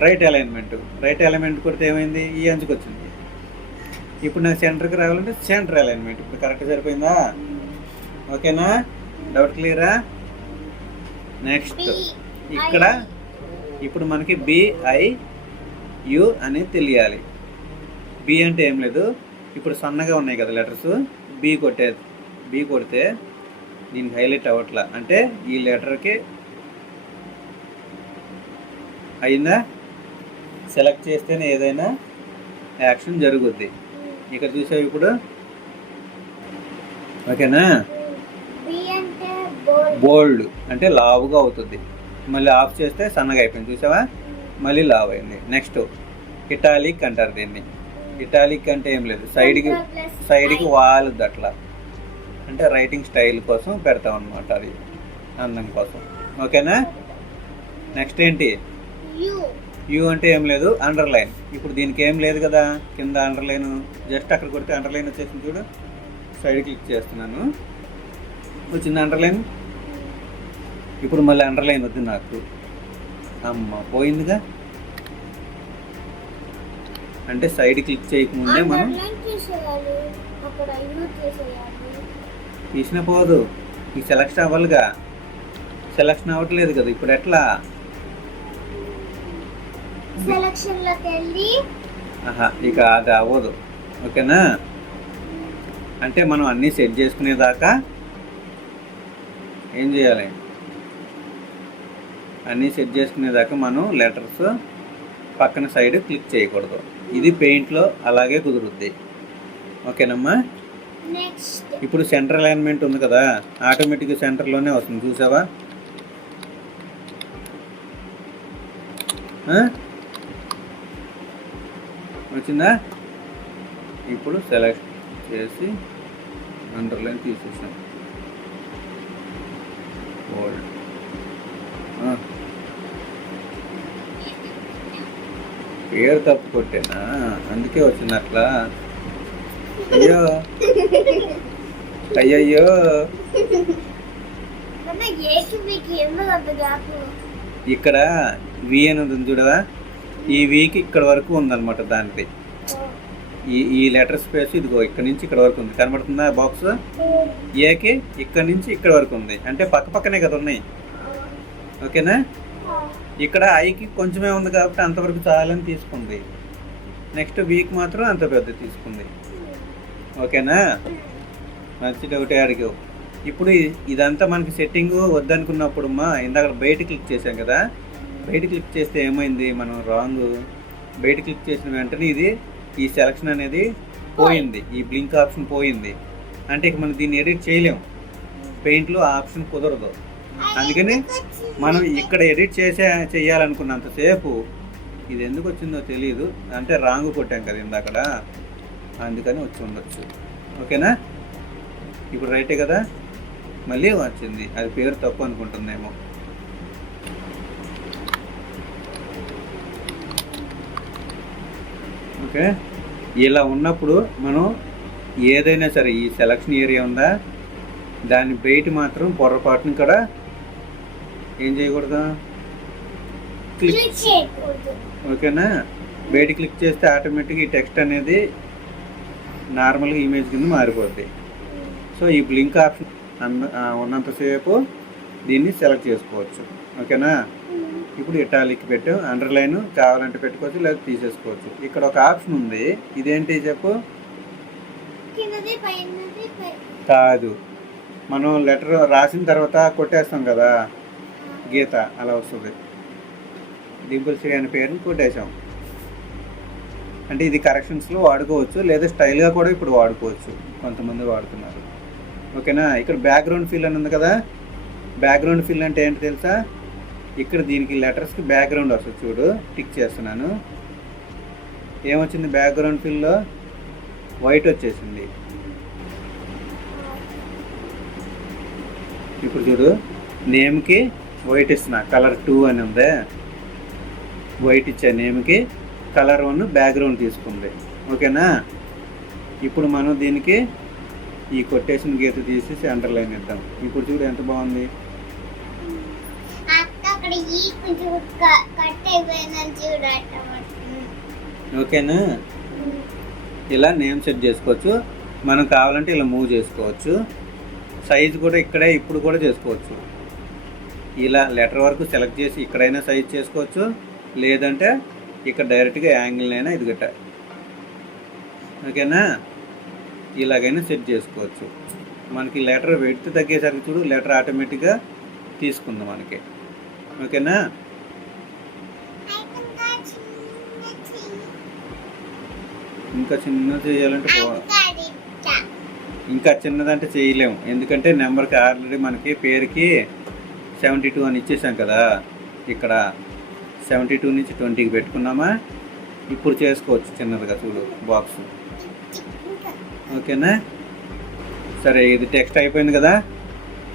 రైట్ అలైన్మెంట్. రైట్ అలైన్మెంట్ కొడితే ఏమైంది? ఈ అంచుకు వచ్చింది. ఇప్పుడు నాకు సెంటర్కి రావాలంటే సెంటర్ అలైన్మెంట్. ఇప్పుడు కరెక్ట్ సరిపోయిందా? ఓకేనా? డౌట్ క్లియరా? నెక్స్ట్ ఇక్కడ ఇప్పుడు మనకి BI యు అని తెలియాలి. బి అంటే ఏం లేదు, ఇప్పుడు సన్నగా ఉన్నాయి కదా లెటర్స్, బి కొడితే దీనికి హైలైట్ అవ్వట్లా, అంటే ఈ లెటర్కి అయిందా, సెలెక్ట్ చేస్తేనే ఏదైనా యాక్షన్ జరుగుద్ది. ఇక్కడ చూసావు ఇప్పుడు, ఓకేనా. బోల్డ్ అంటే లావుగా అవుతుంది, మళ్ళీ ఆఫ్ చేస్తే సన్నగా అయిపోయింది, చూసావా, మళ్ళీ లావ్ అయింది. నెక్స్ట్ ఇటాలిక్ అంటారు దీన్ని. ఇటాలిక్ అంటే ఏం లేదు, సైడ్కి వాలుద్ది అట్లా, అంటే రైటింగ్ స్టైల్ కోసం పెడతాం అనమాట, అది అందం కోసం, ఓకేనా. నెక్స్ట్ ఏంటి, యూ అంటే ఏం లేదు, అండర్లైన్. ఇప్పుడు దీనికి ఏం లేదు కదా, కింద అండర్లైన్, జస్ట్ అక్కడ కొడితే అండర్లైన్ వచ్చేసింది చూడు. సైడ్ క్లిక్ చేస్తున్నాను, వచ్చింది అండర్లైన్. ఇప్పుడు మళ్ళీ అండర్లైన్ వద్దు నాకు, అమ్మ పోయిందిగా. అంటే సైడ్ క్లిక్ చేయకముందే మనం తీసిన పోదు, ఈ సెలక్షన్ అవ్వాలిగా, సెలక్షన్ అవ్వట్లేదు కదా, ఇప్పుడు ఎట్లా, ఇక అది అవ్వదు, ఓకేనా. అంటే మనం అన్నీ సెట్ చేసుకునేదాకా ఏం చేయాలి, అన్నీ సెట్ చేసుకునేదాకా మనం లెటర్స్ పక్కన సైడ్ క్లిక్ చేయకూడదు. ఇది పెయింట్లో అలాగే కుదురుద్ది, ఓకేనమ్మా. ఇప్పుడు సెంటర్ అలైన్మెంట్ ఉంది కదా, ఆటోమేటిక్గా సెంటర్లోనే వస్తుంది, చూసావా. వచ్చిందా. ఇప్పుడు సెలెక్ట్ చేసి అండర్లైన్ తీసేసాం, బోల్డ్. పేరు తప్పు కొట్టేనా, అందుకే వచ్చింది అట్లా. అయ్యో అయ్యయ్యో, ఇక్కడ వి అని ఉంది చూడవా, ఈ వీకి ఇక్కడ వరకు ఉందన్నమాట దానిది. ఈ లెటర్ స్పేస్ ఇదిగో ఇక్కడ నుంచి ఇక్కడ వరకు ఉంది, కనబడుతుందా బాక్స్. ఏకి ఇక్కడ నుంచి ఇక్కడ వరకు ఉంది, అంటే పక్క పక్కనే కదా ఉన్నాయి, ఓకేనా. ఇక్కడ ఐకి కొంచెమే ఉంది కాబట్టి అంతవరకు చాలని తీసుకుంది. నెక్స్ట్ వీక్ మాత్రం అంత పెద్ద తీసుకుంది, ఓకేనా. మంచి డౌటే అడిగావు. ఇప్పుడు ఇదంతా మనకి సెట్టింగ్ వద్దనుకున్నప్పుడు ఇందాక బయట క్లిక్ చేసాం కదా, బయట క్లిక్ చేస్తే ఏమైంది, మనం రాంగ్. బయట క్లిక్ చేసిన వెంటనే ఈ సెలక్షన్ అనేది పోయింది, ఈ బ్లింక్ ఆప్షన్ పోయింది. అంటే ఇక మనం దీన్ని ఎడిట్ చేయలేము, పెయింట్లో ఆ ఆప్షన్ కుదరదు. అందుకని మనం ఇక్కడ ఎడిట్ చేయాలనుకున్నంతసేపు ఇది ఎందుకు వచ్చిందో తెలియదు, అంటే రాంగ్ కొట్టాం కదా ఇందాకడ, అందుకని వచ్చి ఉండొచ్చు, ఓకేనా. ఇప్పుడు రైటే కదా, మళ్ళీ వచ్చింది, అది పేరు తప్పు అనుకుంటుందేమో. ఓకే, ఇలా ఉన్నప్పుడు మనం ఏదైనా సరే ఈ సెలక్షన్ ఏరియా ఉందా, దాన్ని బయట మాత్రం పొరపాటుని కూడా ఏం చేయకూడదు, క్లిక్ చేయకూడదు, ఓకేనా. బయట క్లిక్ చేస్తే ఆటోమేటిక్గా ఈ టెక్స్ట్ అనేది నార్మల్గా ఇమేజ్ కింద మారిపోద్ది. సో ఈ బ్లింక్ ఆప్షన్ ఉన్నంతసేపు దీన్ని సెలెక్ట్ చేసుకోవచ్చు, ఓకేనా. ఇప్పుడు ఇటాలిక్ పెట్టు, అండర్లైన్ కావాలంటే పెట్టుకోవచ్చు, లేదా తీసేసుకోవచ్చు. ఇక్కడ ఒక ఆప్షన్ ఉంది, ఇదేంటి చెప్పు. కాదు, మనం లెటర్ రాసిన తర్వాత కొట్టేస్తాం కదా గీత, అలా వస్తుంది. డింపుల్ శ్రీ అనే పేరుని కొట్టేసాం, అంటే ఇది కరెక్షన్స్లో వాడుకోవచ్చు, లేదా స్టైల్గా కూడా ఇప్పుడు వాడుకోవచ్చు, కొంతమంది వాడుతున్నారు, ఓకేనా. ఇక్కడ బ్యాక్గ్రౌండ్ ఫిల్ అని ఉంది కదా, బ్యాక్గ్రౌండ్ ఫిల్ అంటే ఏంటి తెలుసా, ఇక్కడ దీనికి లెటర్స్కి బ్యాక్గ్రౌండ్ వస్తుంది చూడు, టిక్ చేస్తున్నాను. ఏమొచ్చింది బ్యాక్గ్రౌండ్ ఫిల్లో, వైట్ వచ్చేసింది. ఇప్పుడు చూడు, నేమ్కి వైట్ ఇస్తున్నా, కలర్ 2 అని ఉంది, వైట్ ఇచ్చా నేమ్కి, కలర్ 1 బ్యాక్గ్రౌండ్ తీసుకుంది, ఓకేనా. ఇప్పుడు మనం దీనికి ఈ కొటేషన్ గీత తీసేసి అండర్లైన్ ఇద్దాం. ఇప్పుడు చూడు ఎంత బాగుంది, ఓకేనా. ఇలా నేమ్ సెట్ చేసుకోవచ్చు, మనం కావాలంటే ఇలా మూవ్ చేసుకోవచ్చు, సైజు కూడా ఇక్కడే ఇప్పుడు కూడా చేసుకోవచ్చు. ఇలా లెటర్ వరకు సెలెక్ట్ చేసి ఇక్కడైనా సైజ్ చేసుకోవచ్చు, లేదంటే ఇక్కడ డైరెక్ట్గా యాంగిల్ అయినా ఇది గట్ట. ఓకేనా, ఇలాగైనా సెట్ చేసుకోవచ్చు. మనకి లెటర్ వెయిట్ తగ్గేసరికి చూడు లెటర్ ఆటోమేటిక్గా తీసుకుంది మనకి. ఓకేనా, ఇంకా చిన్నది చేయాలంటే ఇంకా చిన్నదంటే చేయలేము, ఎందుకంటే నెంబర్కి ఆల్రెడీ మనకి పేరుకి 72 అని ఇచ్చేసాం కదా. ఇక్కడ 72 నుంచి 20కి పెట్టుకున్నామా. ఇప్పుడు చేసుకోవచ్చు చిన్నదిగా చూడు బాక్స్. ఓకేనా, సరే ఇది టెక్స్ట్ అయిపోయింది కదా.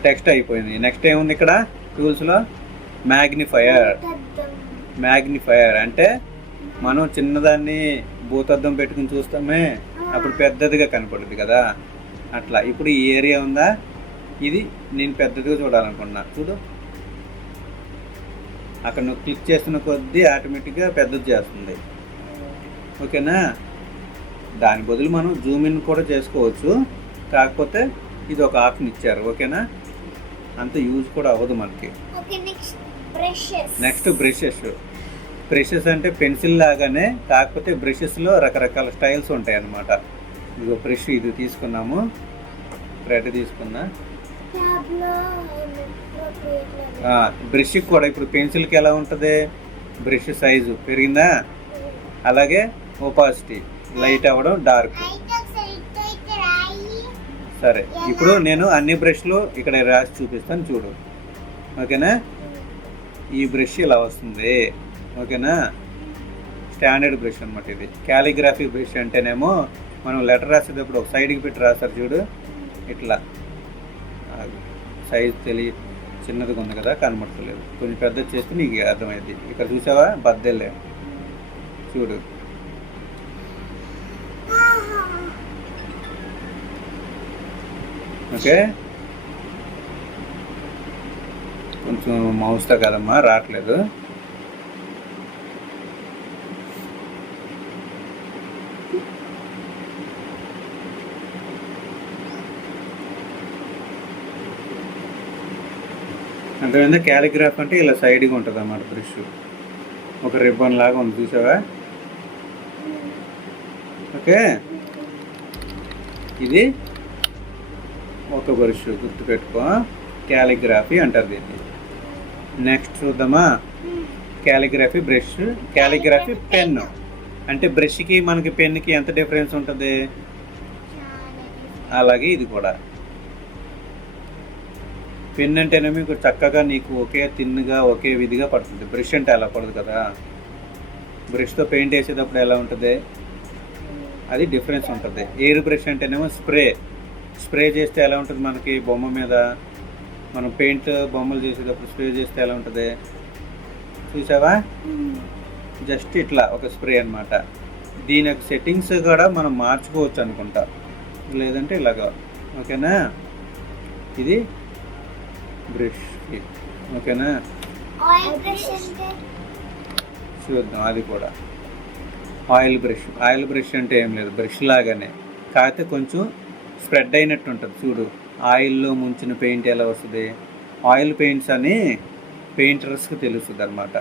టెక్స్ట్ అయిపోయింది. నెక్స్ట్ ఏముంది ఇక్కడ టూల్స్లో? మ్యాగ్నిఫైయర్ అంటే మనం చిన్నదాన్ని భూతద్దం పెట్టుకుని చూస్తామే, అప్పుడు పెద్దదిగా కనపడుతుంది కదా. అట్లా ఇప్పుడు ఈ ఏరియా ఉందా, ఇది నేను పెద్దదిగా చూడాలనుకున్నా. చూడు అక్కడ నువ్వు క్లిక్ చేస్తున్న కొద్దీ ఆటోమేటిక్గా పెద్దది చేస్తుంది. ఓకేనా, దాని బదులు మనం జూమ్ ఇన్ కూడా చేసుకోవచ్చు, కాకపోతే ఇది ఒక ఆప్షన్ ఇచ్చారు. ఓకేనా, అంత యూజ్ కూడా అవ్వదు మనకి. నెక్స్ట్ బ్రషెస్ అంటే పెన్సిల్ లాగానే, కాకపోతే బ్రషెస్లో రకరకాల స్టైల్స్ ఉంటాయి అన్నమాట. ఇదిగో బ్రష్ ఇది తీసుకున్నాము, రెడ్ తీసుకున్నా. బ్రష్కి కూడా ఇప్పుడు పెన్సిల్కి ఎలా ఉంటుంది, బ్రష్ సైజు పెరిగిందా, అలాగే ఓపాసిటీ లైట్ అవ్వడం, డార్క్. సరే ఇప్పుడు నేను అన్ని బ్రష్లు ఇక్కడ రాసి చూపిస్తాను చూడు. ఓకేనా, ఈ బ్రష్ ఇలా వస్తుంది. ఓకేనా, స్టాండర్డ్ బ్రష్ అనమాట ఇది. క్యాలిగ్రఫీ బ్రష్ అంటేనేమో మనం లెటర్ రాసేటప్పుడు ఒక సైడ్కి పెట్టి రాస్తారు చూడు, ఇట్లా సైజ్ చిన్నదిగా ఉంది కదా, కనబడతలేదు. కొంచెం పెద్దది చేస్తే నీకు అర్థమైంది. ఇక్కడ చూసావా బద్దెలే చూడు. ఓకే, కొంచెం మౌస్తో కదమ్మా రావట్లేదు. అర్థమైందా? క్యాలిగ్రాఫ్ అంటే ఇలా సైడ్గా ఉంటుంది అన్నమాట బ్రష్, ఒక రిబ్బన్ లాగా ఉంది చూసావా. ఓకే, ఇది ఒక బ్రష్ గుర్తుపెట్టుకో, క్యాలిగ్రఫీ అంటారు దీన్ని. నెక్స్ట్ చూద్దామా, క్యాలిగ్రఫీ బ్రష్, క్యాలిగ్రఫీ పెన్. అంటే బ్రష్కి మనకి పెన్కి ఎంత డిఫరెన్స్ ఉంటుంది, అలాగే ఇది కూడా. పెన్ అంటేనే మీకు చక్కగా నీకు ఒకే తిన్నుగా ఒకే విధిగా పడుతుంది. బ్రష్ అంటే అలా పడదు కదా. బ్రష్తో పెయింట్ వేసేటప్పుడు ఎలా ఉంటుంది, అది డిఫరెన్స్ ఉంటుంది. ఎయిర్ బ్రష్ అంటేనేమో స్ప్రే చేస్తే ఎలా ఉంటుంది, మనకి బొమ్మ మీద మనం పెయింట్ బొమ్మలు చేసేటప్పుడు స్ప్రే చేస్తే ఎలా ఉంటుంది చూసావా. జస్ట్ ఇట్లా ఒక స్ప్రే అనమాట. దీని యొక్క సెట్టింగ్స్ కూడా మనం మార్చుకోవచ్చు అనుకుంటా, లేదంటే ఇలాగా. ఓకేనా, ఇది బ్రష్. ఓకేనా, చూద్దాం అది కూడా. ఆయిల్ బ్రష్ అంటే ఏం లేదు, బ్రష్ లాగానే, కాకపోతే కొంచెం స్ప్రెడ్ అయినట్టు ఉంటుంది చూడు. ఆయిల్లో ముంచిన పెయింట్ ఎలా వస్తుంది, ఆయిల్ పెయింట్స్ అని పెయింటర్స్కి తెలుస్తుంది అనమాట.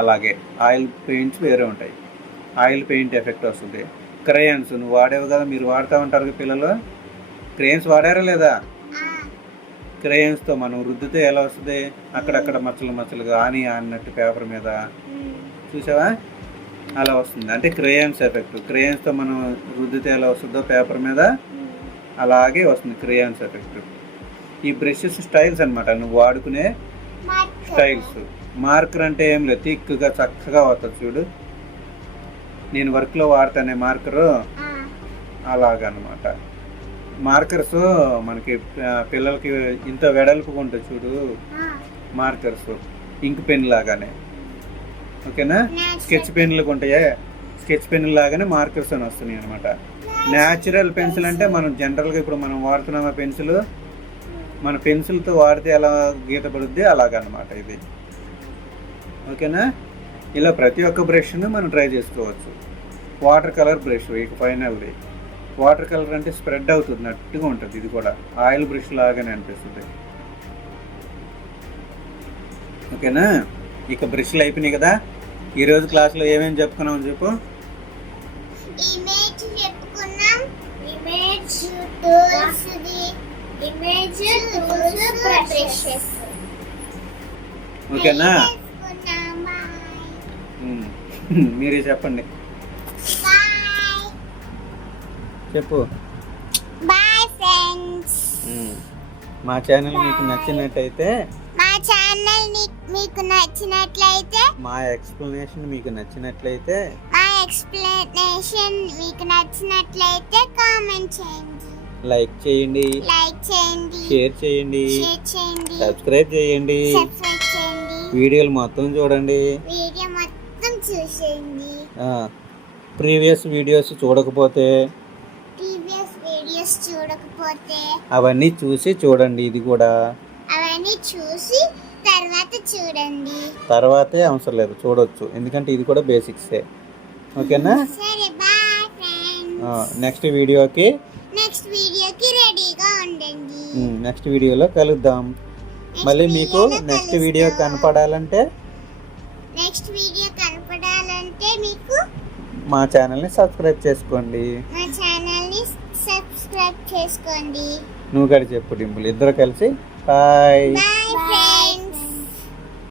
అలాగే ఆయిల్ పెయింట్స్ వేరే ఉంటాయి, ఆయిల్ పెయింట్ ఎఫెక్ట్ వస్తుంది. క్రేయన్స్ నువ్వు వాడేవు కదా, మీరు వాడుతూ ఉంటారు పిల్లలు. క్రేయన్స్ వాడారా లేదా? క్రేయన్స్తో మనం రుద్దితే ఎలా వస్తుంది, అక్కడక్కడ మచ్చలుగా ఆనినట్టు పేపర్ మీద చూసావా, అలా వస్తుంది. అంటే క్రేయన్స్ ఎఫెక్ట్. క్రేయన్స్తో మనం రుద్దితే ఎలా వస్తుందో పేపర్ మీద, అలాగే వస్తుంది క్రేయన్స్ ఎఫెక్ట్. ఈ బ్రషెస్ స్టైల్స్ అనమాట, నువ్వు వాడుకునే స్టైల్స్. మార్కర్ అంటే ఏం లేదు, థిక్గా చక్కగా అవుతుంది చూడు. నేను వర్క్లో వాడతానే మార్కరు, అలాగనమాట. మార్కర్స్ మనకి పిల్లలకి ఇంత వెడల్పుగా ఉంటుంది చూడు మార్కర్స్, ఇంక్ పెన్ లాగానే. ఓకేనా, స్కెచ్ పెన్లకు ఉంటాయే, స్కెచ్ పెన్ లాగానే మార్కర్స్ అని వస్తున్నాయి అనమాట. న్యాచురల్ పెన్సిల్ అంటే మనం జనరల్గా ఇప్పుడు మనం వాడుతున్నామా పెన్సిల్, మన పెన్సిల్తో వాడితే ఎలా గీత పడుద్ది అలాగనమాట ఇది. ఓకేనా, ఇలా ప్రతి ఒక్క బ్రష్ను మనం ట్రై చేసుకోవచ్చు. వాటర్ కలర్ బ్రష్ ఇక ఫైనల్ది. వాటర్ కలర్ అంటే స్ప్రెడ్ అవుతుంది నట్టుగా ఉంటుంది, ఇది కూడా ఆయిల్ బ్రష్ లాగానే అనిపిస్తుంది. ఓకేనా, ఇక బ్రష్లు అయిపోయినాయి కదా. ఈరోజు క్లాస్లో ఏమేమి చెప్పుకున్నాం చెప్పు. ఇమేజ్ చెప్పుకున్నాం. Image tools the image tools brushes ఓకేనా? చెప్పుకున్నాం. మీరే చెప్పండి. బాయ్ చెప్పు. Bye friends. మా ఛానల్ మీకు నచ్చినట్టయితే, మా ఛానల్ మీకు నచ్చినట్లయితే, మా ఎక్స్ప్లెనేషన్ మీకు నచ్చినట్లయితే, మా ఎక్స్ప్లెనేషన్ మీకు నచ్చినట్లయితే కామెంట్ చేయండి, లైక్ చేయండి, షేర్ చేయండి, సబ్స్క్రైబ్ చేయండి, వీడియోలు మొత్తం చూడండి, వీడియో మొత్తం చూసేయండి. ప్రీవియస్ వీడియోస్ చూడకపోతే అవన్నీ చూసి చూడండి. ఇది కూడా అవన్నీ చూసి తర్వాత చూడండి. తర్వాతే అవసరం లేదు, చూడొచ్చు, ఎందుకంటే ఇది కూడా బేసిక్సే. ఓకేనా? సరే బాయ్ ఫ్రెండ్స్. నెక్స్ట్ వీడియోకి రెడీగా ఉండండి. నెక్స్ట్ వీడియోలో కలుద్దాం. మళ్ళీ మీకు నెక్స్ట్ వీడియో కనపడాలంటే మీకు మా ఛానల్ని సబ్స్క్రైబ్ చేసుకోండి. నువ్వు నువ్వు కూడా చెప్పు డింపుల్. ఇద్దరు కలిసి బాయ్.